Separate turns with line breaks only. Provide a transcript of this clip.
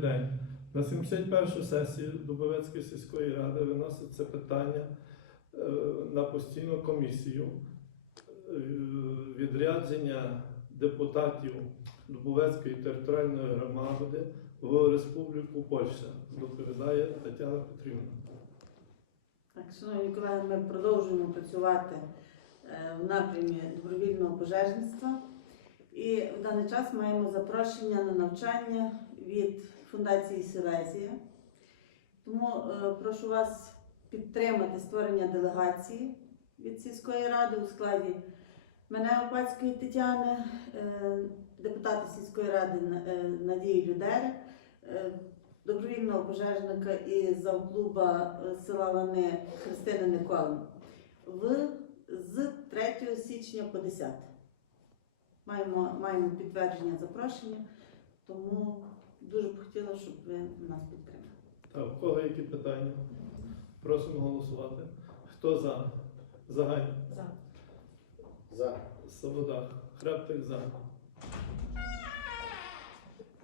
день. На 71 сесію Дубовецької сільської ради виноситься питання е, на постійну комісію е, відрядження депутатів Дубовецької територіальної громади в Республіку Польща. Доповідає Тетяна Петрівна.
Так, шановні колеги, ми продовжуємо працювати е, в напрямі добровільного пожежництва. І в даний час маємо запрошення на навчання від Фундації Силезія. Тому е, прошу вас підтримати створення делегації від сільської ради у складі мене Опацької Тетяни, е, депутата сільської ради е, Надії Людери, е, добровільного пожежника і завклуба села Лани Христини Николаївни в з 3 січня по 10. Маємо, маємо підтвердження запрошення, тому дуже б хотіла, щоб ви нас підтримали.
Так, у кого які питання? Просимо голосувати. Хто за? Загань.
За.
За.
Свобода. Хребтик за.